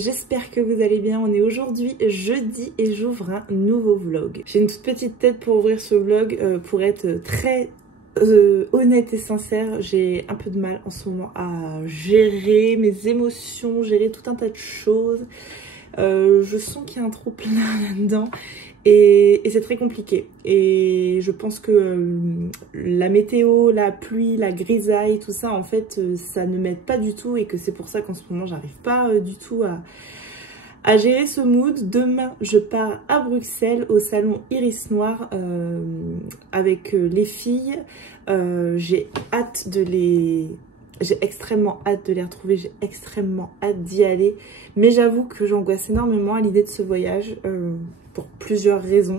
j'espère que vous allez bien. On est aujourd'hui jeudi et j'ouvre un nouveau vlog. J'ai une toute petite tête pour ouvrir ce vlog, pour être très honnête et sincère. J'ai un peu de mal en ce moment à gérer mes émotions, gérer tout un tas de choses. Je sens qu'il y a un trop plein là-dedans. Et c'est très compliqué. Et je pense que la météo, la pluie, la grisaille, tout ça, en fait, ça ne m'aide pas du tout. Et que c'est pour ça qu'en ce moment, j'arrive pas du tout à gérer ce mood. Demain, je pars à Bruxelles, au salon Iris Noir, avec les filles. J'ai hâte de les... J'ai extrêmement hâte de les retrouver, j'ai extrêmement hâte d'y aller. Mais j'avoue que j'angoisse énormément à l'idée de ce voyage, pour plusieurs raisons.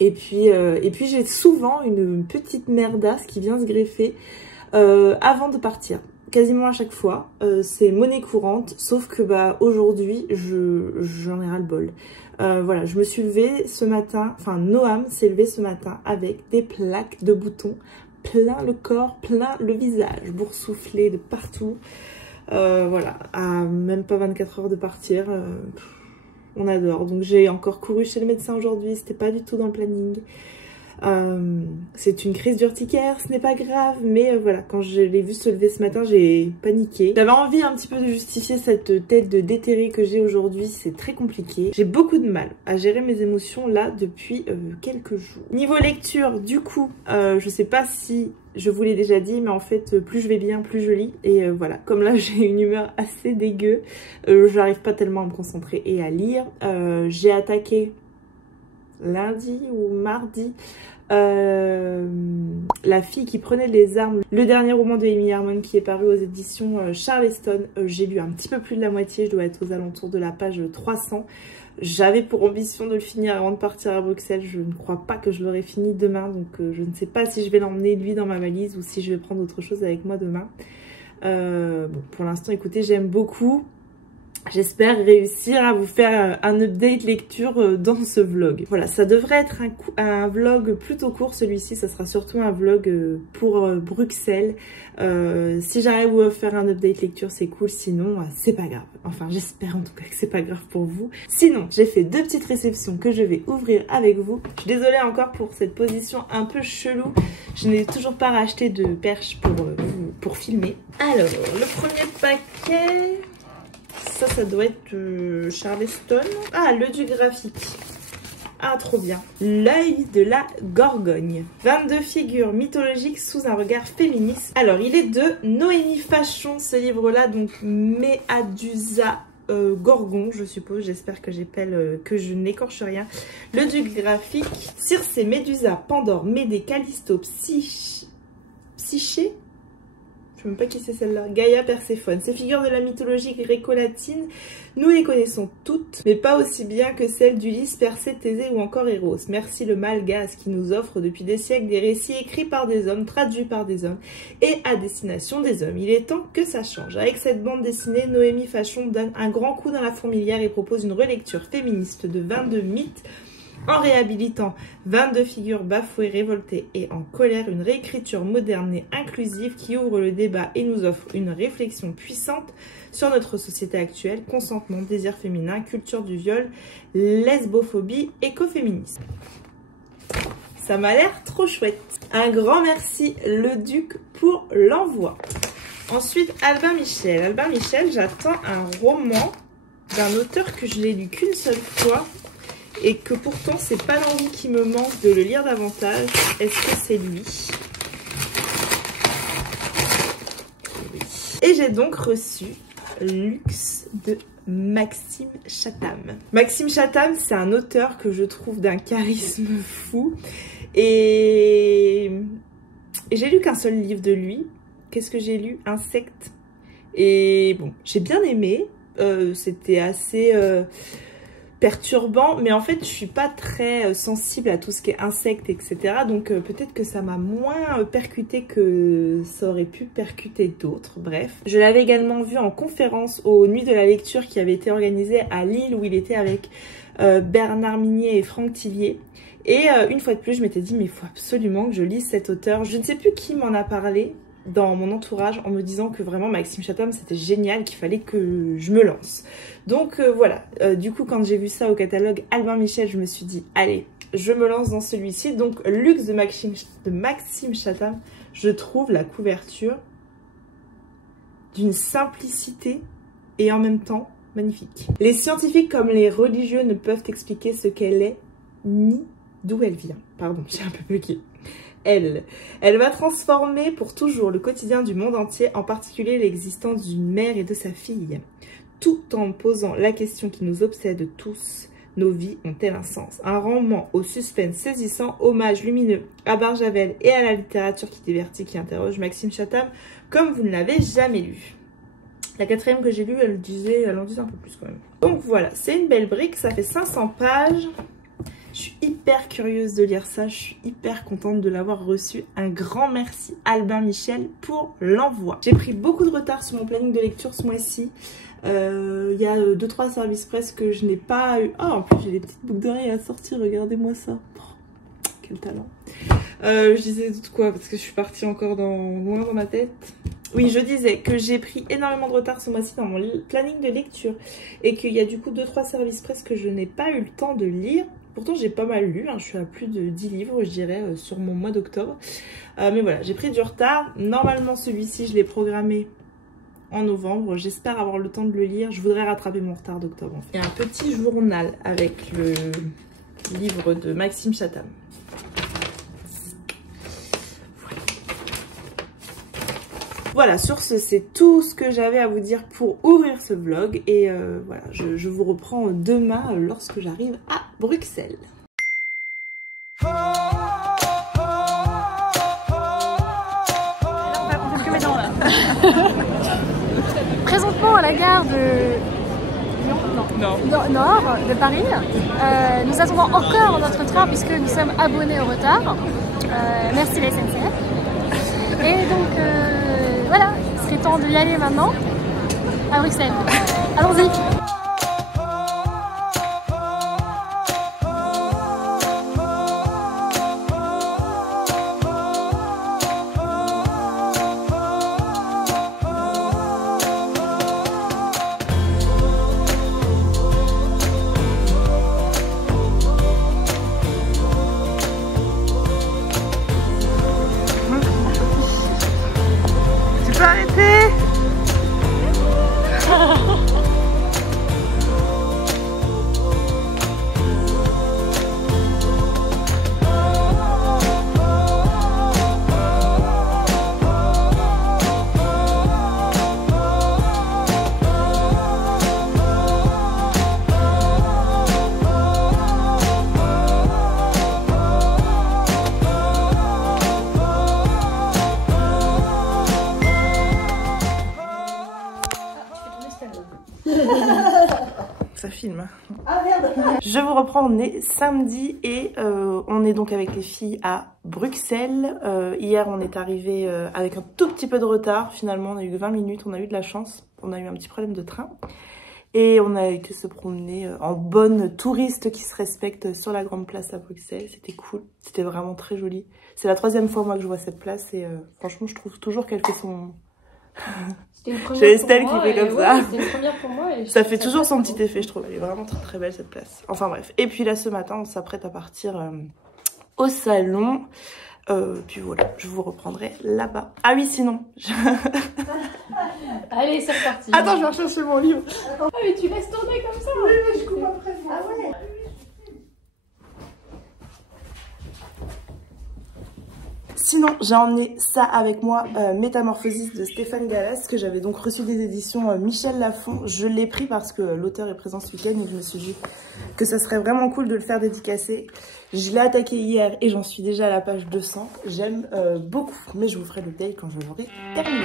Et puis j'ai souvent une petite merdasse qui vient se greffer avant de partir. Quasiment à chaque fois, c'est monnaie courante, sauf que bah aujourd'hui, j'en ai ras le bol. Voilà, je me suis levée ce matin, enfin Noam s'est levé ce matin avec des plaques de boutons plein le corps, plein le visage, boursouflé de partout. Voilà, à même pas 24 heures de partir, on adore. Donc j'ai encore couru chez le médecin aujourd'hui, c'était pas du tout dans le planning. C'est une crise d'urticaire, ce n'est pas grave, mais voilà, quand je l'ai vu se lever ce matin, j'ai paniqué. J'avais envie un petit peu de justifier cette tête de déterré que j'ai aujourd'hui, c'est très compliqué. J'ai beaucoup de mal à gérer mes émotions là depuis quelques jours. Niveau lecture, du coup, je sais pas si je vous l'ai déjà dit, mais en fait, plus je vais bien, plus je lis. Et voilà, comme là j'ai une humeur assez dégueu, j'arrive pas tellement à me concentrer et à lire. J'ai attaqué lundi ou mardi La fille qui prenait les armes, le dernier roman de Amy Herman qui est paru aux éditions Charleston. J'ai lu un petit peu plus de la moitié, je dois être aux alentours de la page 300. J'avais pour ambition de le finir avant de partir à Bruxelles. Je ne crois pas que je l'aurai fini demain, donc je ne sais pas si je vais l'emmener lui dans ma valise ou si je vais prendre autre chose avec moi demain. Bon, pour l'instant, écoutez, j'aime beaucoup. J'espère réussir à vous faire un update lecture dans ce vlog. Voilà, ça devrait être un vlog plutôt court celui-ci. Ça sera surtout un vlog pour Bruxelles. Si j'arrive à vous faire un update lecture, c'est cool. Sinon, c'est pas grave. Enfin, j'espère en tout cas que c'est pas grave pour vous. Sinon, j'ai fait 2 petites réceptions que je vais ouvrir avec vous. Je suis désolée encore pour cette position un peu chelou. Je n'ai toujours pas racheté de perche pour filmer. Alors, le premier paquet... Ça doit être Charleston. Ah, le du graphique. Ah, trop bien. L'œil de la Gorgogne. 22 figures mythologiques sous un regard féministe. Alors, il est de Noémie Fachon, ce livre-là. Donc, Méadusa Gorgon, je suppose. J'espère que que je n'écorche rien. Le du graphique. Circé, Médusa, Pandore, Médée, Callisto, Psyché. Je ne sais même pas qui c'est celle-là. Gaïa, Perséphone. Ces figures de la mythologie gréco-latine, nous les connaissons toutes, mais pas aussi bien que celles d'Ulysse, Persée, Thésée ou encore Eros. Merci le Malgache qui nous offre depuis des siècles des récits écrits par des hommes, traduits par des hommes et à destination des hommes. Il est temps que ça change. Avec cette bande dessinée, Noémie Fachon donne un grand coup dans la fourmilière et propose une relecture féministe de 22 mythes en réhabilitant 22 figures bafouées, révoltées et en colère, une réécriture moderne et inclusive qui ouvre le débat et nous offre une réflexion puissante sur notre société actuelle, consentement, désir féminin, culture du viol, lesbophobie, écoféminisme. Ça m'a l'air trop chouette. Un grand merci le Duc pour l'envoi. Ensuite, Albin Michel. Albin Michel, j'attends un roman d'un auteur que je n'ai lu qu'une seule fois. Et que pourtant, c'est pas l'envie qui me manque de le lire davantage. Est-ce que c'est lui? Oui. Et j'ai donc reçu Luxe de Maxime Chatham. Maxime Chatham, c'est un auteur que je trouve d'un charisme fou. Et j'ai lu qu'un seul livre de lui. Qu'est-ce que j'ai lu? Insectes. Et bon, j'ai bien aimé. C'était assez... perturbant, mais en fait je suis pas très sensible à tout ce qui est insectes, etc. Donc peut-être que ça m'a moins percuté que ça aurait pu percuter d'autres. Bref, je l'avais également vu en conférence aux Nuits de la Lecture qui avait été organisée à Lille, où il était avec Bernard Minier et Franck Tillier. Et une fois de plus, je m'étais dit mais il faut absolument que je lise cet auteur. Je ne sais plus qui m'en a parlé. dans mon entourage en me disant que vraiment Maxime Chatham c'était génial, qu'il fallait que je me lance. Donc voilà, du coup quand j'ai vu ça au catalogue Albin Michel, je me suis dit allez, je me lance dans celui-ci. Donc Luxe de Maxime Chatham, je trouve la couverture d'une simplicité et en même temps magnifique. Les scientifiques comme les religieux ne peuvent expliquer ce qu'elle est ni d'où elle vient. Pardon, j'ai un peu bugué. Elle va transformer pour toujours le quotidien du monde entier, en particulier l'existence d'une mère et de sa fille, tout en posant la question qui nous obsède tous: nos vies ont-elles un sens? Un roman au suspense saisissant, hommage lumineux à Barjavel et à la littérature qui divertit, qui interroge. Maxime Chatham, comme vous ne l'avez jamais lu. La quatrième que j'ai lue, elle en disait un peu plus quand même. Donc voilà, c'est une belle brique, ça fait 500 pages. Je suis hyper curieuse de lire ça, je suis hyper contente de l'avoir reçu. Un grand merci Albin Michel pour l'envoi. J'ai pris beaucoup de retard sur mon planning de lecture ce mois-ci. Il y a 2-3 services presse que je n'ai pas eu. Oh, en plus j'ai des petites boucles d'oreilles à sortir, regardez-moi ça. Oh, quel talent. Je disais tout quoi, parce que je suis partie encore loin dans ma tête. Oui, je disais que j'ai pris énormément de retard ce mois-ci dans mon planning de lecture et qu'il y a du coup 2-3 services presse que je n'ai pas eu le temps de lire. Pourtant j'ai pas mal lu, hein. Je suis à plus de 10 livres je dirais sur mon mois d'octobre. Mais voilà, j'ai pris du retard. Normalement celui-ci je l'ai programmé en novembre. J'espère avoir le temps de le lire. Je voudrais rattraper mon retard d'octobre en fait. Il y a un petit journal avec le livre de Maxime Chatham. Voilà, sur ce, c'est tout ce que j'avais à vous dire pour ouvrir ce vlog. Et voilà, je vous reprends demain lorsque j'arrive à Bruxelles. Présentement à la gare de Nord de Paris, nous attendons encore notre train puisque nous sommes abonnés au retard. Merci la SNCF. Et donc voilà, il serait temps d'y aller maintenant à Bruxelles. Allons-y. Arrêtez. Ça filme. Ah merde. Je vous reprends, on est samedi et on est donc avec les filles à Bruxelles. Hier on est arrivé avec un tout petit peu de retard. Finalement on a eu 20 minutes, on a eu de la chance. On a eu un petit problème de train. Et on a été se promener en bonne touriste qui se respecte sur la grande place à Bruxelles. C'était cool, c'était vraiment très joli. C'est la 3e fois moi que je vois cette place et franchement je trouve toujours qu'elle fait son... J'ai Estelle qui fait comme ça. C'était une première pour moi. Ça fait toujours son petit effet, je trouve. Elle est vraiment très très belle cette place. Enfin bref. Et puis là ce matin, on s'apprête à partir au salon. Puis voilà, je vous reprendrai là-bas. Ah oui, sinon. Allez, c'est reparti. Attends, je vais rechercher mon livre. Ah mais tu laisses tourner comme ça. Oui, mais je coupe après. Ah ouais. Sinon, j'ai emmené ça avec moi, Métamorphosis de Stéphane Gallas, que j'avais donc reçu des éditions Michel Lafon. Je l'ai pris parce que l'auteur est présent ce week-end et je me suis dit que ça serait vraiment cool de le faire dédicacer. Je l'ai attaqué hier et j'en suis déjà à la page 200. J'aime beaucoup, mais je vous ferai le détail quand je l'aurai terminé.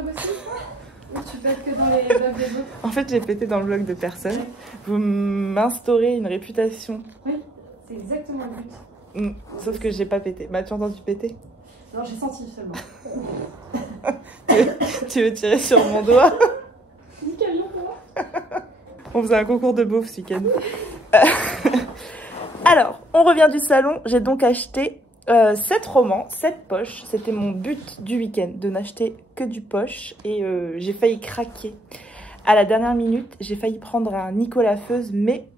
vlog aussi? Ou tu pètes que dans les vlogs des autres? En fait, j'ai pété dans le vlog de personne. Vous m'instaurez une réputation. Oui, c'est exactement le but. Sauf que j'ai pas pété. M'as-tu entendu péter? Non, j'ai senti seulement. Tu veux tirer sur mon doigt? Nickel, non, On faisait un concours de beauf ce week-end. Alors, on revient du salon. J'ai donc acheté 7 romans, 7 poches. C'était mon but du week-end, de n'acheter que du poche. Et j'ai failli craquer. À la dernière minute, j'ai failli prendre un Nicolas Feuze, mais...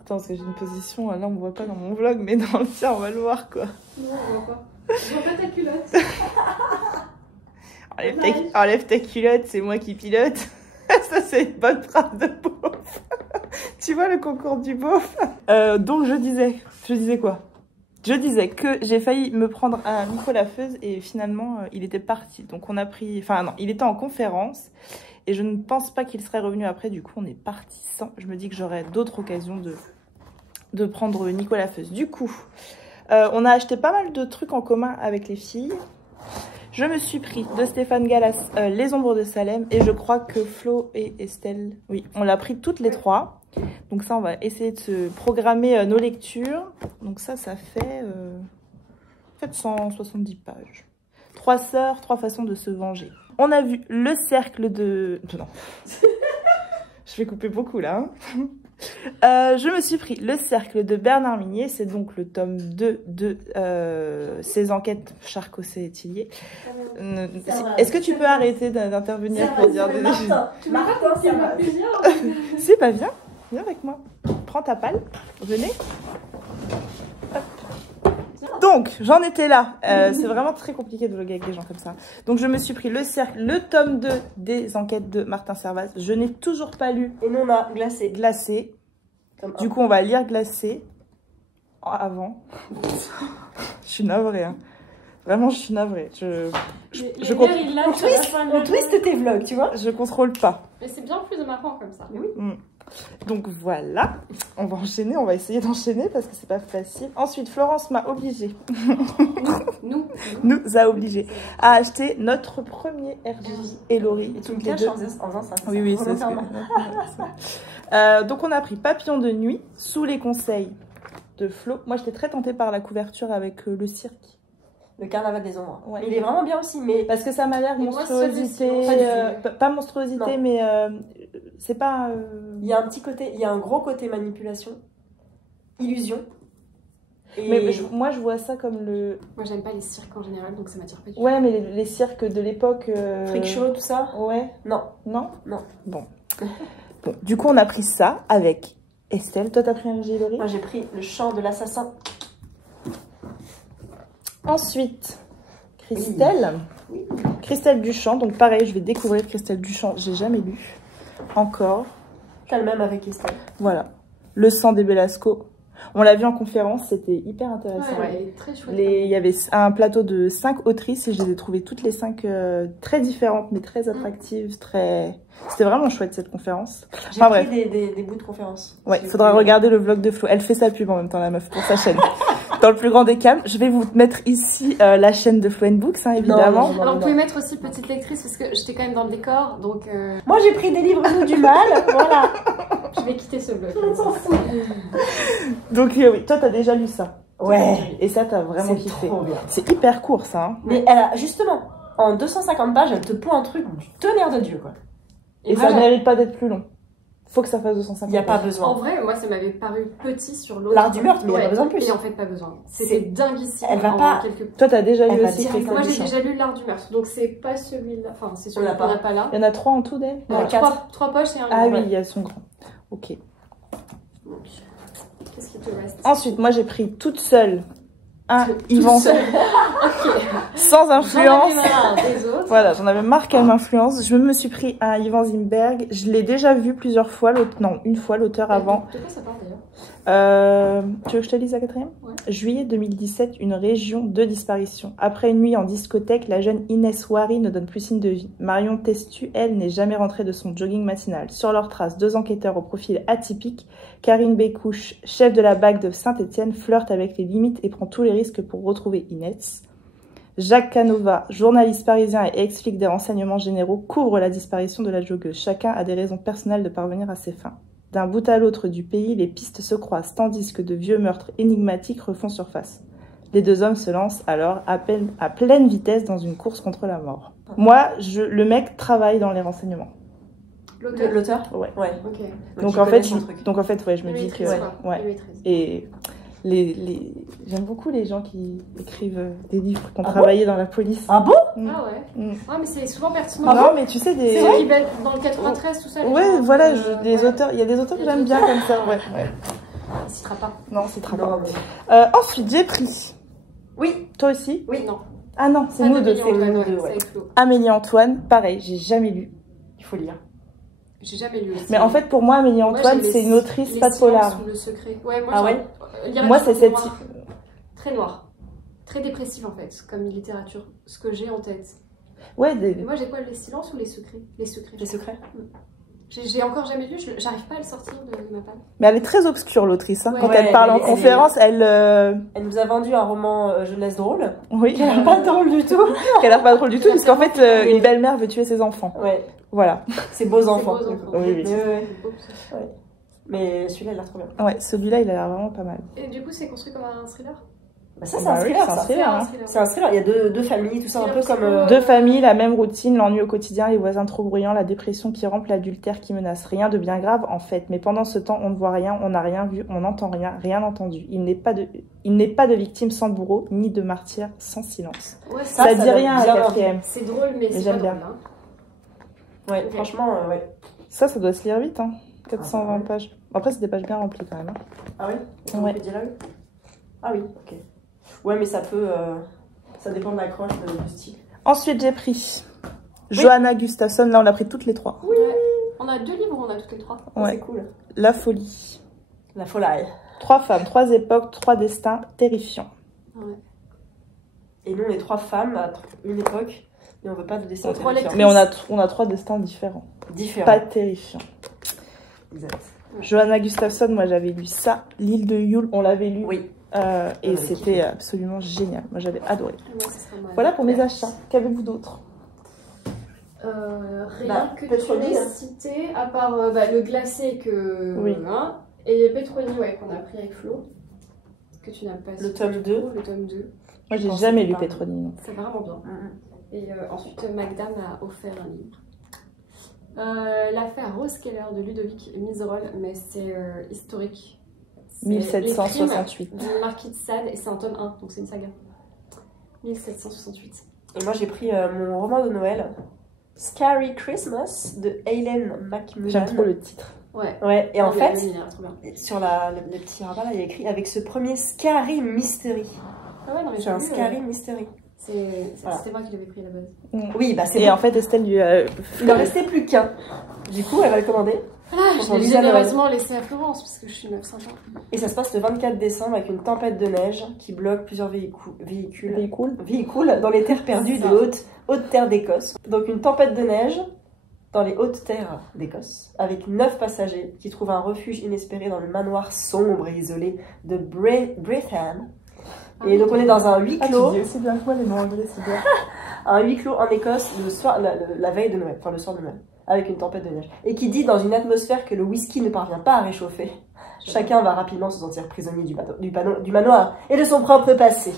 Attends, parce que j'ai une position, là on me voit pas dans mon vlog, mais dans le tien on va le voir quoi. Non, on voit pas. Je vois pas ta culotte. Enlève ta culotte, c'est moi qui pilote. Ça c'est une bonne phrase de beauf. Tu vois le concours du beauf. Donc je disais quoi? Je disais que j'ai failli me prendre un Nicolas Feuze et finalement il était parti. Donc on a pris, enfin non, il était en conférence et je ne pense pas qu'il serait revenu après. Du coup on est parti sans. Je me dis que j'aurai d'autres occasions de prendre Nicolas Feuze. Du coup, on a acheté pas mal de trucs en commun avec les filles. Je me suis pris de Stéphane Gallas Les Ombres de Salem et je crois que Flo et Estelle, oui, on l'a pris toutes les trois. Donc ça, on va essayer de se programmer nos lectures. Donc ça fait 770 pages. 3 sœurs, 3 façons de se venger. On a vu Le Cercle de... Non. Je vais couper beaucoup là. Hein. Je me suis pris Le Cercle de Bernard Minier, c'est donc le tome 2 de ses enquêtes Charcosset et Tillier. Est-ce que tu peux arrêter d'intervenir pour dire des choses? Martin, c'est pas plusieurs. C'est pas bien, viens avec moi. Prends ta palle, venez. Hop. Donc, j'en étais là. C'est vraiment très compliqué de vlogger avec des gens comme ça. Donc, je me suis pris Le Cercle, le tome 2 des enquêtes de Martin Servaz. Je n'ai toujours pas lu. Et nous, on a Glacé. Glacé. Du coup, on va lire Glacé avant. Je suis navrée. Hein. Vraiment, je suis navrée. On twiste tes vlogs, tu vois. Je contrôle pas. Mais c'est bien plus marrant comme ça. Oui. Donc voilà, on va enchaîner, on va essayer d'enchaîner parce que c'est pas facile. Ensuite, Florence m'a obligée, nous a obligés à acheter notre premier RJ et Laurie. Et tu me caches en faisant ça. Oui, oui, c'est ça. Donc on a pris Papillon de nuit, sous les conseils de Flo. Moi j'étais très tentée par la couverture avec le cirque. Le carnaval des ombres. Ouais. Il est vraiment bien aussi, mais... Parce que ça m'a l'air monstruosité, pas monstruosité, non. Mais c'est pas... Il y a un petit côté, il y a un gros côté manipulation, illusion. Et... Mais moi je vois ça comme le... Moi j'aime pas les cirques en général, donc ça m'attire pas du tout. Ouais, mais les cirques de l'époque... Freak show, tout ça. Ouais. Non. Non. Non. Bon. Du coup on a pris ça avec Estelle. Toi t'as pris un Laurie? Moi j'ai pris Le Chant de l'assassin. Ensuite, Christelle. Oui. Christelle Duchamp. Donc pareil, je vais découvrir Christelle Duchamp. J'ai jamais lu. Encore. T'as le même avec Estelle. Voilà. Le sang des Belasco. On l'a vu en conférence, c'était hyper intéressant. Ouais, elle est très chouette. Il y avait un plateau de 5 autrices et je les ai trouvées toutes les 5 très différentes mais très attractives. C'était vraiment chouette cette conférence. J'ai pris des bouts de conférence. Ouais, il faudra regarder le vlog de Flo. Elle fait sa pub en même temps, la meuf, pour sa chaîne. Dans le plus grand des calmes, je vais vous mettre ici la chaîne de Flo Books, hein, évidemment. Non, alors vous pouvez mettre aussi petite lectrice parce que j'étais quand même dans le décor, donc... Moi j'ai pris des livres du mal, voilà. Je vais quitter ce blog. On s'en fout. Donc oui, toi t'as déjà lu ça. Ouais. Et ça t'as vraiment kiffé. Trop bien. C'est hyper court ça. Hein. Mais elle a, justement, en 250 pages, elle te pond un truc du tonnerre de Dieu, quoi. Et ça mérite pas d'être plus long. Faut que ça fasse 250 pages. Il n'y a pas besoin. En vrai, moi ça m'avait paru petit sur l'autre. L'art du meurtre, mais il n'y a pas besoin de plus. Et en fait pas besoin. C'était dinguissime. Elle va pas... Toi t'as déjà lu aussi. Moi j'ai déjà lu L'art du meurtre, donc c'est pas celui-là. Enfin c'est celui qu'on n'a pas là. Il y en a 3 en tout d'elle. 3 poches et un livre. Ah oui, il y a son grand. Ok. Qu'est-ce qui te reste? Ensuite, moi j'ai pris toute seule un Yvan sans influence. Voilà, j'en avais marre qu'elle m'influence. Je me suis pris un Ivan Zimberg. Je l'ai déjà vu plusieurs fois, une fois l'auteur avant. De quoi ça parle d'ailleurs? Tu veux que je te lise la 4e? Ouais. Juillet 2017, une région de disparition. Après une nuit en discothèque, la jeune Inès Wary ne donne plus signe de vie. Marion Testu, elle, n'est jamais rentrée de son jogging matinal. Sur leurs traces, 2 enquêteurs au profil atypique. Karine Bécouche, chef de la BAC de Saint-Étienne, flirte avec les limites et prend tous les risques pour retrouver Inès. Jacques Canova, journaliste parisien et ex-flic des renseignements généraux, couvre la disparition de la joggeuse. Chacun a des raisons personnelles de parvenir à ses fins. D'un bout à l'autre du pays, les pistes se croisent, tandis que de vieux meurtres énigmatiques refont surface. Les deux hommes se lancent alors à pleine vitesse dans une course contre la mort. Moi, le mec travaille dans les renseignements. L'auteur? Ouais. Ok. Donc en fait, ouais, je me dis que... Ouais. Et j'aime beaucoup les gens qui écrivent des livres, qui ont travaillé dans la police. Ah bon? Ah ouais. Ah mais c'est souvent pertinent. Ah non, mais tu sais, des... C'est vrai qui dans le 93, tout ça. Ouais, voilà, des auteurs, il y a des auteurs que j'aime bien comme ça, ouais. On citera pas. Non, on citera Non, pas. Ensuite, j'ai pris... Oui. Toi aussi? Oui, non. Ah non, c'est nous deux. c'est nous deux, ouais. Amélie Antoine, pareil, j'ai jamais lu. Il faut lire. J'ai jamais lu aussi. Mais en fait, pour moi, Amélie Antoine, c'est une autrice pas de polar. Le secret. Ouais, moi, ah ouais. Moi, c'est cette... Très noir. Très dépressif, en fait, comme littérature. Ce que j'ai en tête. Ouais, Et moi, j'ai quoi, les silences ou les secrets? Les secrets. Les secrets. J'ai encore jamais lu, j'arrive pas à le sortir de ma palle. Mais elle est très obscure, l'autrice. Hein. Ouais. Quand elle parle en conférence, elle nous a vendu un roman jeunesse drôle. Oui. Qui a pas drôle du tout. Qui a l'air pas drôle du tout, parce qu'en fait, une belle-mère veut tuer ses enfants. Ouais. Voilà. Ses beaux enfants. Oui. Mais celui-là, il a l'air trop bien. Ouais, celui-là, il a l'air vraiment pas mal. Et du coup, c'est construit comme un thriller? Bah ça, c'est un thriller, ça. C'est un thriller. Il y a deux familles, tout ça, un peu comme... Deux familles, la même routine, l'ennui au quotidien, les voisins trop bruyants, la dépression qui rampe, l'adultère qui menace. Rien de bien grave, en fait. Mais pendant ce temps, on ne voit rien, on n'a rien vu, on n'entend rien, rien entendu. Il n'est pas de victime sans bourreau, ni de martyr sans silence. Ouais, ça dit rien à la quatrième. C'est drôle, mais c'est pas drôle. Hein. Ouais, okay. Franchement, ouais. Ça doit se lire vite, hein. 420 pages. Après, c'est des pages bien remplies quand même. Hein. Ah oui? Ouais. Ah oui, ok. Ouais, mais ça peut... ça dépend de l'accroche, du style. Ensuite, j'ai pris Johanna Gustafsson. Là, on l'a pris toutes les trois. Oui. On a 2 livres, on a toutes les 3. Ouais. C'est cool. La folie. La folie. 3 femmes, 3 époques, 3 destins terrifiants. Ouais. Et nous, on est 3 femmes à une époque, et on veut pas de destin terrifiant. Mais on a 3 destins différents. Pas terrifiants. Exact. Johanna Gustafsson, moi j'avais lu ça. L'île de Yule, on l'avait lu. Oui. Et c'était absolument génial. Moi j'avais adoré. Voilà pour mes achats. Qu'avez-vous d'autre? Rien que tu l'aies cité, à part le glacé que... Oui. Hein, et Petroni, ouais, qu'on a pris avec Flo. Que tu n'as pas cité. Le tome 2. Le tome 2. Moi j'ai jamais lu Petroni. C'est vraiment bien. Et ensuite, Magda m'a offert un livre. L'affaire Rose Keller de Ludovic Miserol, mais c'est historique. 1768. Du marquis de Sade, et c'est un tome 1, donc c'est une saga. 1768. Et moi j'ai pris mon roman de Noël, Scary Christmas de Aileen McMillan. J'aime trop le titre. Ouais, et en fait, sur le petit rabat là, il y a écrit avec ce premier Scary Mystery. Ah ouais, non, mais c'est un Scary Mystery. C'était moi qui l'avais pris à la base. Oui, bah c'est Et bon. En fait, Estelle lui il n'en restait plus qu'un. Du coup, elle va le commander. Voilà, je l'ai généreusement laissé à Florence parce que je suis 950. Et ça se passe le 24 décembre avec une tempête de neige qui bloque plusieurs véhicules dans les terres perdues de haute terre d'Écosse. Donc une tempête de neige dans les hautes terres d'Écosse avec 9 passagers qui trouvent un refuge inespéré dans le manoir sombre et isolé de Bretham. Et donc on est dans un huis clos. Tu dis aussi bien que moi les mots anglais, c'est bien. Un huis clos en Écosse le soir, la veille de Noël, enfin le soir de Noël, avec une tempête de neige. Et qui dit dans une atmosphère que le whisky ne parvient pas à réchauffer. Chacun va rapidement se sentir prisonnier du manoir et de son propre passé.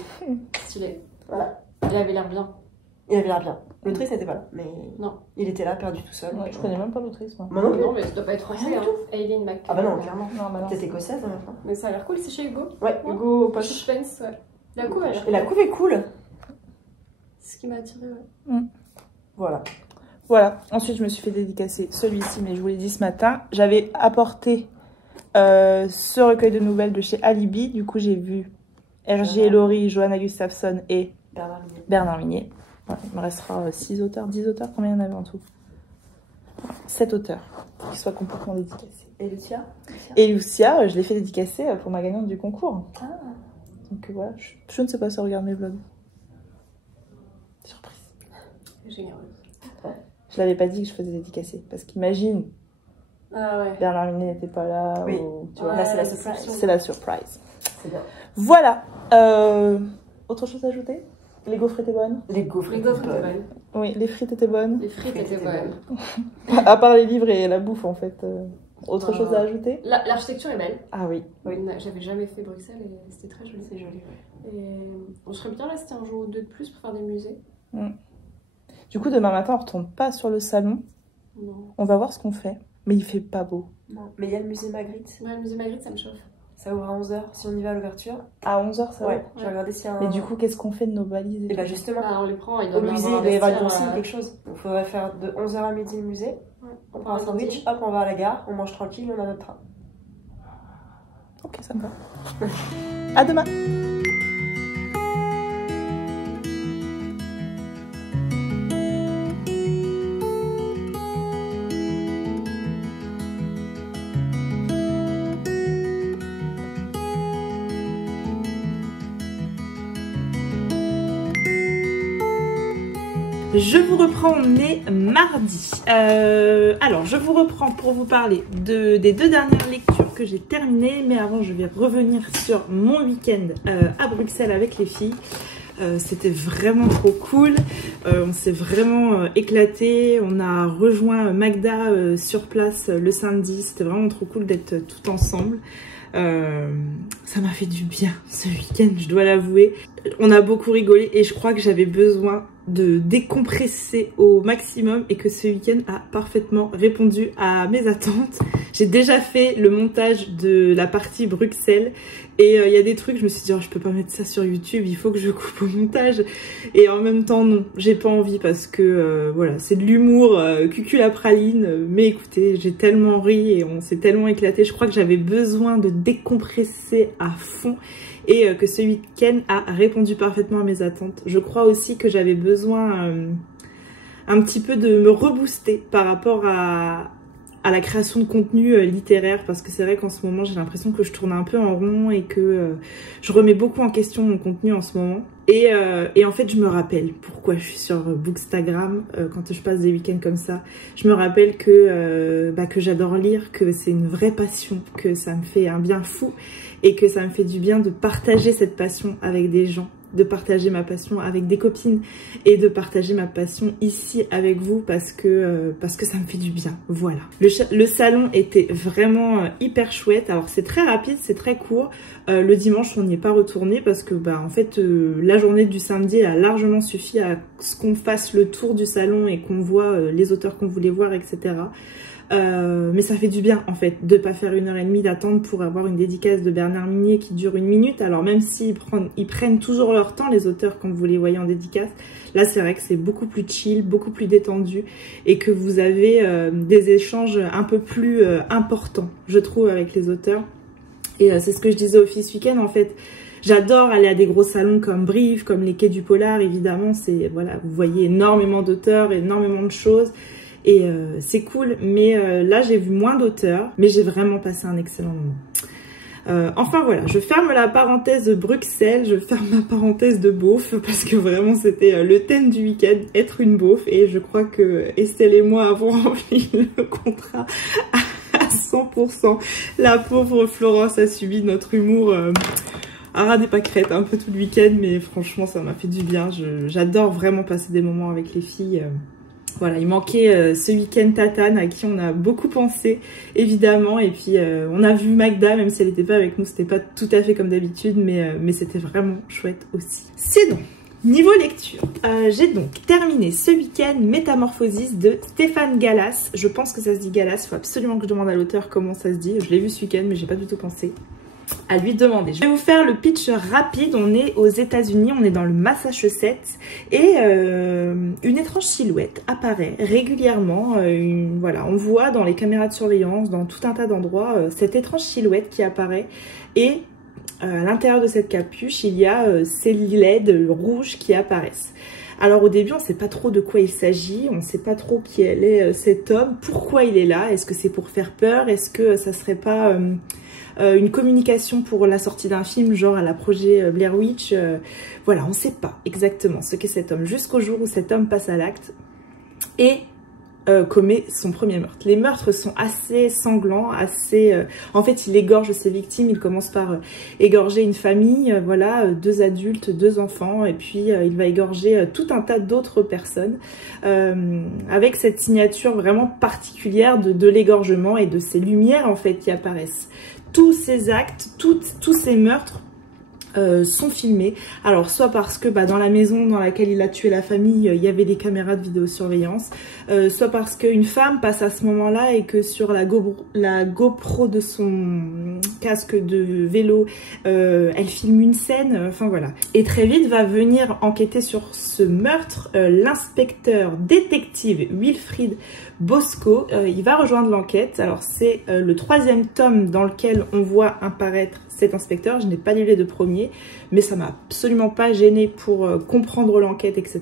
Stylé. Voilà. Il avait l'air bien. Il avait l'air bien. L'autrice n'était pas là, mais non. Il était là, perdu tout seul. Ouais, je connais même pas l'autrice, moi. Non, mais ça doit pas être français. Hein. Aileen McMillan. Ah bah non, clairement. Peut-être écossaise à la fin. Mais ça a l'air cool, c'est chez Hugo. Ouais, Hugo Poche. Suspense, ouais. La couve, et la couve est cool. C'est ce qui m'a attiré, ouais. Voilà. Ensuite, je me suis fait dédicacer celui-ci, mais je vous l'ai dit ce matin. J'avais apporté ce recueil de nouvelles de chez Alibi. Du coup, j'ai vu R.J. Laurie, Johanna Gustafsson et Bernard Minier. Voilà, il me restera 6 auteurs, 10 auteurs. Combien il y en avait en tout? 7 auteurs qui soient complètement dédicacés. Et Lucia? Et Lucia, je l'ai fait dédicacer pour ma gagnante du concours. Ah. Donc voilà, je ne sais pas si elle regarde mes vlogs. Surprise. Généreuse. Je l'avais pas dit que je faisais dédicacer. Parce qu'imagine, Bernard Minier n'était pas là. Oui. Ou, tu vois, là, c'est la surprise. C'est la surprise. C'est bien. Voilà. Autre chose à ajouter? Les gaufres étaient bonnes? Les gaufres étaient bonnes. Oui, les frites étaient bonnes. Les frites étaient bonnes. À part les livres et la bouffe en fait. Autre chose à ajouter? L'architecture est belle. Ah oui. J'avais jamais fait Bruxelles et c'était très joli. C'est joli, ouais. Et on serait bien resté un jour ou deux de plus pour faire des musées. Du coup, demain matin, on retourne pas sur le salon. Non. On va voir ce qu'on fait. Mais il fait pas beau. Non. Mais il y a le musée Magritte. Ouais, le musée Magritte, ça me chauffe. Ça ouvre à 11h si on y va à l'ouverture. À 11h, ça Ouais, va? j'ai regardé s'il y a un... Mais du coup, qu'est-ce qu'on fait de nos valises? Et bah justement, on les prend, au musée, il doit y avoir une consigne, quelque chose. Il faudrait faire de 11h à midi le musée. Ouais. On prend un sandwich, hop, on va à la gare, on mange tranquille, on a notre train. Ok, ça me va. À demain. Je vous reprends, on est mardi. Alors, je vous reprends pour vous parler des 2 dernières lectures que j'ai terminées. Mais avant, je vais revenir sur mon week-end à Bruxelles avec les filles. C'était vraiment trop cool. On s'est vraiment éclaté. On a rejoint Magda sur place le samedi. C'était vraiment trop cool d'être tout ensemble. Ça m'a fait du bien ce week-end, je dois l'avouer. On a beaucoup rigolé et je crois que j'avais besoin de décompresser au maximum et que ce week-end a parfaitement répondu à mes attentes. J'ai déjà fait le montage de la partie Bruxelles et il y a des trucs, je me suis dit oh, je peux pas mettre ça sur YouTube, il faut que je coupe au montage. Et en même temps non, j'ai pas envie parce que voilà, c'est de l'humour cucul à praline. Mais écoutez, j'ai tellement ri et on s'est tellement éclaté, je crois que j'avais besoin de décompresser à fond. Et que ce week-end a répondu parfaitement à mes attentes. Je crois aussi que j'avais besoin un petit peu de me rebooster par rapport à la création de contenu littéraire. Parce que c'est vrai qu'en ce moment, j'ai l'impression que je tourne un peu en rond et que je remets beaucoup en question mon contenu en ce moment. Et en fait, je me rappelle pourquoi je suis sur Bookstagram quand je passe des week-ends comme ça. Je me rappelle que j'adore lire, que c'est une vraie passion, que ça me fait un bien fou et que ça me fait du bien de partager cette passion avec des gens, de partager ma passion avec des copines et de partager ma passion ici avec vous parce que ça me fait du bien. Voilà. Le salon était vraiment hyper chouette. Alors c'est très rapide, c'est très court. Le dimanche on n'y est pas retourné parce que en fait la journée du samedi a largement suffi à ce qu'on fasse le tour du salon et qu'on voit les auteurs qu'on voulait voir, etc. Mais ça fait du bien en fait de pas faire 1h30 d'attente pour avoir une dédicace de Bernard Minier qui dure 1 minute. Alors même s'ils prennent toujours leur temps les auteurs quand vous les voyez en dédicace, là c'est vrai que c'est beaucoup plus chill, beaucoup plus détendu et que vous avez des échanges un peu plus importants je trouve avec les auteurs. Et c'est ce que je disais au Fils Week-end en fait. J'adore aller à des gros salons comme Brive, comme les Quais du Polar évidemment. C'est voilà, vous voyez énormément d'auteurs, énormément de choses. Et c'est cool, mais là j'ai vu moins d'auteurs, mais j'ai vraiment passé un excellent moment. Enfin voilà, je ferme la parenthèse de Bruxelles, je ferme ma parenthèse de beauf, parce que vraiment c'était le thème du week-end, être une beauf, et je crois que Estelle et moi avons rempli le contrat à 100%. La pauvre Florence a subi notre humour à ras des pâquerettes un peu tout le week-end, mais franchement ça m'a fait du bien. J'adore vraiment passer des moments avec les filles. Voilà, il manquait ce week-end Tatane à qui on a beaucoup pensé, évidemment. Et puis, on a vu Magda, même si elle n'était pas avec nous, c'était pas tout à fait comme d'habitude, mais c'était vraiment chouette aussi. Sinon, niveau lecture, j'ai donc terminé ce week-end Métamorphosis de Stéphane Gallas. Je pense que ça se dit Gallas, il faut absolument que je demande à l'auteur comment ça se dit. Je l'ai vu ce week-end, mais j'ai pas du tout pensé à lui demander. Je vais vous faire le pitch rapide. On est aux États-Unis, on est dans le Massachusetts et une étrange silhouette apparaît régulièrement. Voilà, on voit dans les caméras de surveillance, dans tout un tas d'endroits, cette étrange silhouette qui apparaît et à l'intérieur de cette capuche, il y a ces LED rouges qui apparaissent. Alors au début, on ne sait pas trop de quoi il s'agit, on ne sait pas trop qui est cet homme, pourquoi il est là, est-ce que c'est pour faire peur, est-ce que ça serait pas une communication pour la sortie d'un film, genre à la projet Blair Witch. Voilà, on ne sait pas exactement ce qu'est cet homme jusqu'au jour où cet homme passe à l'acte. Et commet son premier meurtre. Les meurtres sont assez sanglants, assez... En fait, il égorge ses victimes, il commence par égorger une famille, voilà, 2 adultes, 2 enfants, et puis il va égorger tout un tas d'autres personnes, avec cette signature vraiment particulière de l'égorgement et de ces lumières, en fait, qui apparaissent. Tous ces actes, tous ces meurtres sont filmés. Alors soit parce que dans la maison dans laquelle il a tué la famille, il y avait des caméras de vidéosurveillance, soit parce qu'une femme passe à ce moment-là et que sur la GoPro de son casque de vélo, elle filme une scène, enfin voilà. Et très vite va venir enquêter sur ce meurtre l'inspecteur détective Wilfried Bosco. Il va rejoindre l'enquête. Alors c'est le 3e tome dans lequel on voit apparaître cet inspecteur. Je n'ai pas lu les 2 premiers, mais ça m'a absolument pas gêné pour comprendre l'enquête, etc.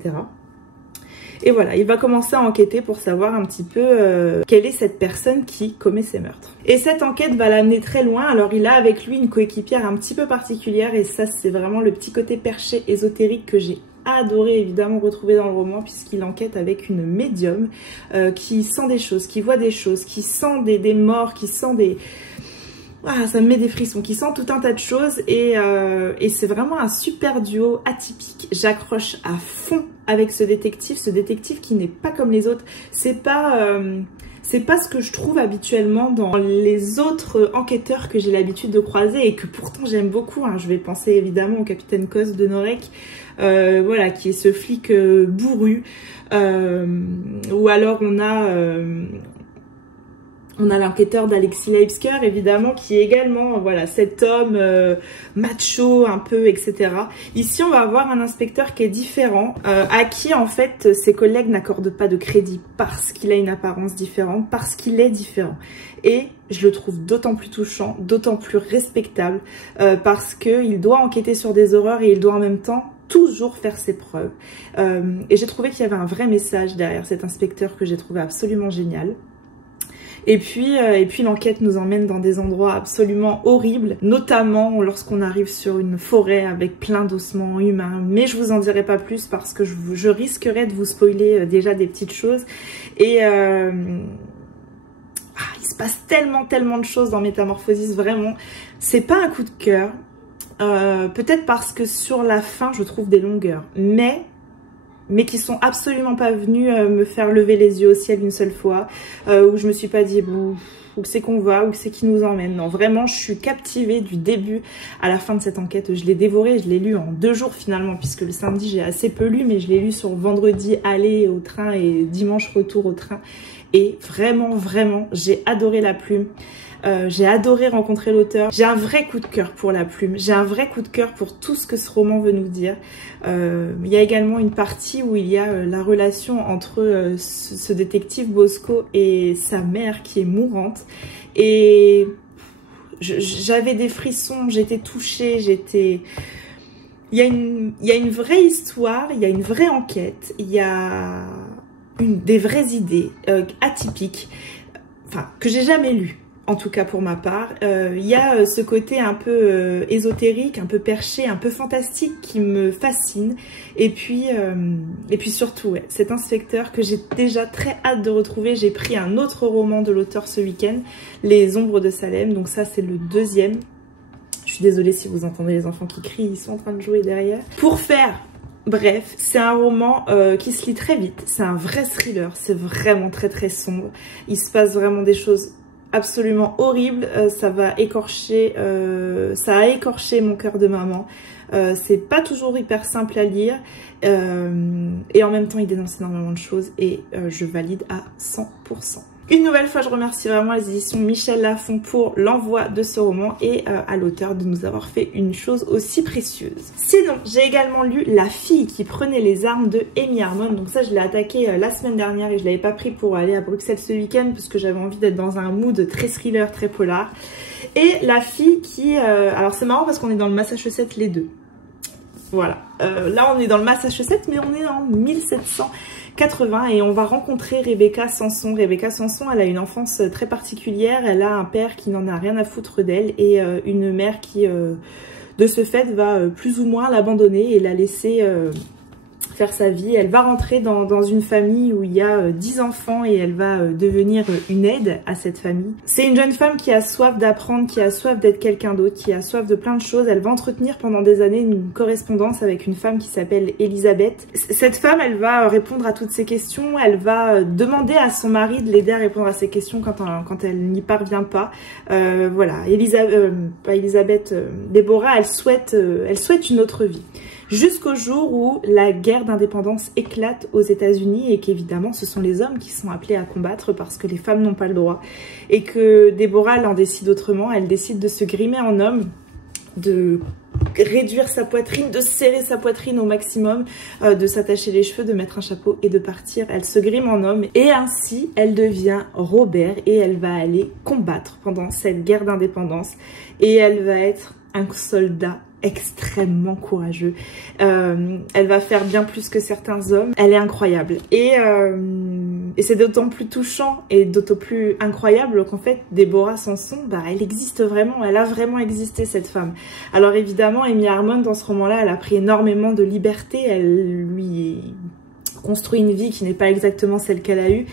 Et voilà, il va commencer à enquêter pour savoir un petit peu quelle est cette personne qui commet ces meurtres. Et cette enquête va l'amener très loin. Alors il a avec lui une coéquipière un petit peu particulière, et ça c'est vraiment le petit côté perché ésotérique que j'ai adoré évidemment retrouver dans le roman, puisqu'il enquête avec une médium qui sent des choses, qui voit des choses, qui sent des morts, qui sent des... Ah, ça me met des frissons, qui sent tout un tas de choses, et c'est vraiment un super duo atypique. J'accroche à fond avec ce détective qui n'est pas comme les autres. C'est pas ce que je trouve habituellement dans les autres enquêteurs que j'ai l'habitude de croiser et que pourtant j'aime beaucoup. Hein. Je vais penser évidemment au capitaine Cos de Norek, voilà, qui est ce flic bourru. Ou alors on a l'enquêteur d'Alexis Leibsker, évidemment, qui est également, voilà, cet homme macho, un peu, etc. Ici, on va avoir un inspecteur qui est différent, à qui, en fait, ses collègues n'accordent pas de crédit parce qu'il a une apparence différente, parce qu'il est différent. Et je le trouve d'autant plus touchant, d'autant plus respectable, parce qu'il doit enquêter sur des horreurs et il doit en même temps toujours faire ses preuves. Et j'ai trouvé qu'il y avait un vrai message derrière cet inspecteur que j'ai trouvé absolument génial. Et puis l'enquête nous emmène dans des endroits absolument horribles, notamment lorsqu'on arrive sur une forêt avec plein d'ossements humains. Mais je vous en dirai pas plus parce que je risquerais de vous spoiler déjà des petites choses. Et il se passe tellement de choses dans Métamorphosis, vraiment. C'est pas un coup de cœur. Peut-être parce que sur la fin, je trouve des longueurs. Mais qui sont absolument pas venus me faire lever les yeux au ciel une seule fois, où je me suis pas dit bon, où c'est qu'on va, où c'est qui nous emmène. Non, vraiment, je suis captivée du début à la fin de cette enquête. Je l'ai dévorée, je l'ai lu en 2 jours finalement, puisque le samedi j'ai assez peu lu, mais je l'ai lu sur vendredi aller au train et dimanche retour au train. Et vraiment, j'ai adoré la plume. J'ai adoré rencontrer l'auteur. J'ai un vrai coup de cœur pour la plume. J'ai un vrai coup de cœur pour tout ce que ce roman veut nous dire. Il y a également une partie où il y a la relation entre ce détective Bosco et sa mère qui est mourante. Et j'avais des frissons, j'étais touchée, Il y a une vraie histoire, il y a une vraie enquête, il y a des vraies idées atypiques, enfin, que j'ai jamais lues. En tout cas pour ma part, il y a ce côté un peu ésotérique, un peu perché, un peu fantastique qui me fascine. Et puis surtout, ouais, cet inspecteur que j'ai déjà très hâte de retrouver. J'ai pris un autre roman de l'auteur ce week-end, Les Ombres de Salem. Donc ça, c'est le 2e. Je suis désolée si vous entendez les enfants qui crient, ils sont en train de jouer derrière. Pour faire... Bref, c'est un roman qui se lit très vite. C'est un vrai thriller. C'est vraiment très sombre. Il se passe vraiment des choses absolument horrible, ça va écorcher, ça a écorché mon cœur de maman. C'est pas toujours hyper simple à lire, et en même temps il dénonce énormément de choses, et je valide à 100%. Une nouvelle fois, je remercie vraiment les éditions Michel Lafon pour l'envoi de ce roman et à l'auteur de nous avoir fait une chose aussi précieuse. Sinon, j'ai également lu La fille qui prenait les armes de Amy Harmon. Donc ça, je l'ai attaqué la semaine dernière et je l'avais pas pris pour aller à Bruxelles ce week-end parce que j'avais envie d'être dans un mood très thriller, très polar. Et La fille qui... alors c'est marrant parce qu'on est dans le Massachusetts les deux. Voilà. Là, on est dans le Massachusetts, mais on est en 1780 et on va rencontrer Rebecca Sanson. Rebecca Sanson, elle a une enfance très particulière. Elle a un père qui n'en a rien à foutre d'elle et une mère qui, de ce fait, va plus ou moins l'abandonner et la laisser faire sa vie. Elle va rentrer dans une famille où il y a 10 enfants et elle va devenir une aide à cette famille. C'est une jeune femme qui a soif d'apprendre, qui a soif d'être quelqu'un d'autre, qui a soif de plein de choses. Elle va entretenir pendant des années une correspondance avec une femme qui s'appelle Elisabeth. Cette femme, elle va répondre à toutes ces questions. Elle va demander à son mari de l'aider à répondre à ces questions quand elle n'y parvient pas. Voilà, Déborah, elle souhaite une autre vie. Jusqu'au jour où la guerre d'indépendance éclate aux États-Unis et qu'évidemment ce sont les hommes qui sont appelés à combattre parce que les femmes n'ont pas le droit. Et que Déborah, elle en décide autrement, elle décide de se grimer en homme, de réduire sa poitrine, de serrer sa poitrine au maximum, de s'attacher les cheveux, de mettre un chapeau et de partir. Elle se grime en homme et ainsi elle devient Robert et elle va aller combattre pendant cette guerre d'indépendance et elle va être un soldat extrêmement courageux. Elle va faire bien plus que certains hommes. Elle est incroyable. Et c'est d'autant plus touchant et d'autant plus incroyable qu'en fait, Déborah Sanson, elle existe vraiment. Elle a vraiment existé, cette femme. Alors évidemment, Amy Harmon, dans ce roman-là, elle a pris énormément de liberté. Elle lui construit une vie qui n'est pas exactement celle qu'elle a eue.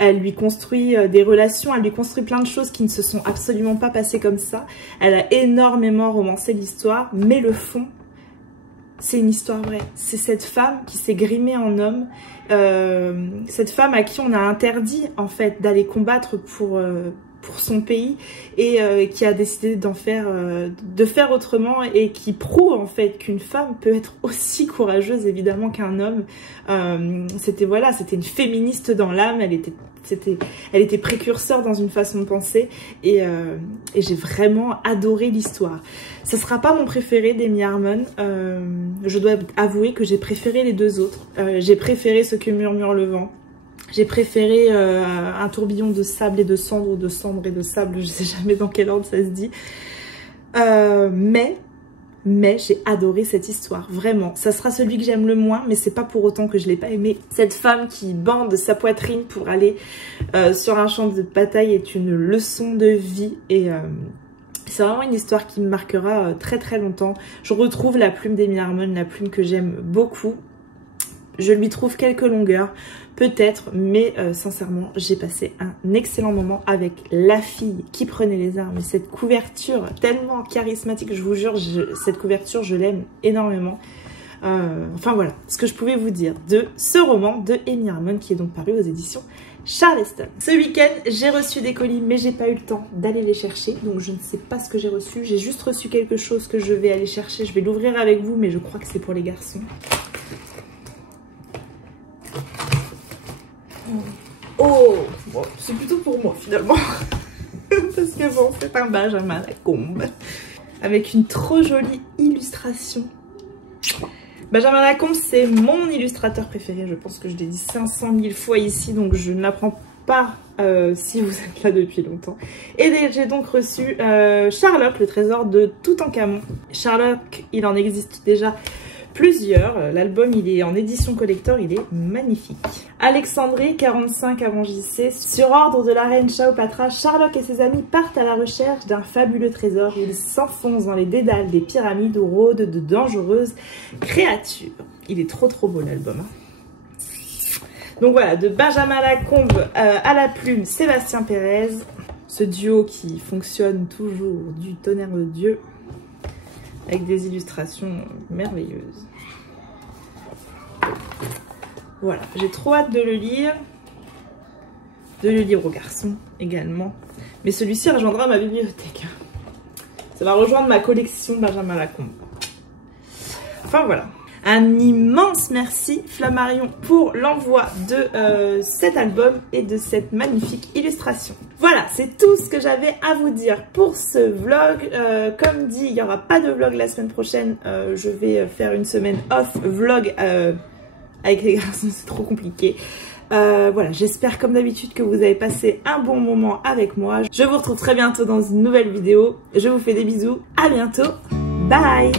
Elle lui construit des relations, elle lui construit plein de choses qui ne se sont absolument pas passées comme ça. Elle a énormément romancé l'histoire, mais le fond, c'est une histoire vraie. C'est cette femme qui s'est grimée en homme, cette femme à qui on a interdit en fait d'aller combattre pour son pays et qui a décidé de faire autrement et qui prouve en fait qu'une femme peut être aussi courageuse évidemment qu'un homme. C'était une féministe dans l'âme, elle était précurseur dans une façon de penser et j'ai vraiment adoré l'histoire. Ce sera pas mon préféré d'Amy Harmon, je dois avouer que j'ai préféré les deux autres. J'ai préféré Ce que murmure le vent. J'ai préféré Un tourbillon de sable et de cendre, ou de cendre et de sable, je sais jamais dans quel ordre ça se dit. Mais j'ai adoré cette histoire, vraiment. Ça sera celui que j'aime le moins, mais c'est pas pour autant que je l'ai pas aimé. Cette femme qui bande sa poitrine pour aller sur un champ de bataille est une leçon de vie et c'est vraiment une histoire qui me marquera très très longtemps. Je retrouve la plume d'Amy Harmon, la plume que j'aime beaucoup. Je lui trouve quelques longueurs, peut-être, mais sincèrement, j'ai passé un excellent moment avec la fille qui prenait les armes. Et cette couverture tellement charismatique, je vous jure, cette couverture, je l'aime énormément. Enfin voilà, ce que je pouvais vous dire de ce roman de Amy Harmon qui est donc paru aux éditions Charleston. Ce week-end, j'ai reçu des colis, mais j'ai pas eu le temps d'aller les chercher, donc je ne sais pas ce que j'ai reçu. J'ai juste reçu quelque chose que je vais aller chercher. Je vais l'ouvrir avec vous, mais je crois que c'est pour les garçons. Oh, bon, c'est plutôt pour moi finalement. Parce que bon, c'est un Benjamin Lacombe. Avec une trop jolie illustration. Benjamin Lacombe, c'est mon illustrateur préféré. Je pense que je l'ai dit 500 000 fois ici, donc je ne l'apprends pas si vous êtes là depuis longtemps. Et j'ai donc reçu Sherlock, le trésor de Toutankhamon. Sherlock, il en existe déjà plusieurs. L'album, il est en édition collector, il est magnifique. Alexandrie, 45 avant JC. Sur ordre de la reine Cléopâtre, Sherlock et ses amis partent à la recherche d'un fabuleux trésor. Ils s'enfoncent dans les dédales des pyramides où rôdent de dangereuses créatures. Il est trop beau l'album. Donc voilà, de Benjamin Lacombe à la plume, Sébastien Pérez. Ce duo qui fonctionne toujours du tonnerre de Dieu. Avec des illustrations merveilleuses. Voilà, j'ai trop hâte de le lire. De le lire aux garçons également. Mais celui-ci rejoindra ma bibliothèque. Ça va rejoindre ma collection Benjamin Lacombe. Enfin voilà. Un immense merci Flammarion pour l'envoi de cet album et de cette magnifique illustration. Voilà, c'est tout ce que j'avais à vous dire pour ce vlog. Comme dit, il n'y aura pas de vlog la semaine prochaine. Je vais faire une semaine off vlog avec les garçons, c'est trop compliqué. Voilà, j'espère comme d'habitude que vous avez passé un bon moment avec moi. Je vous retrouve très bientôt dans une nouvelle vidéo. Je vous fais des bisous. À bientôt. Bye!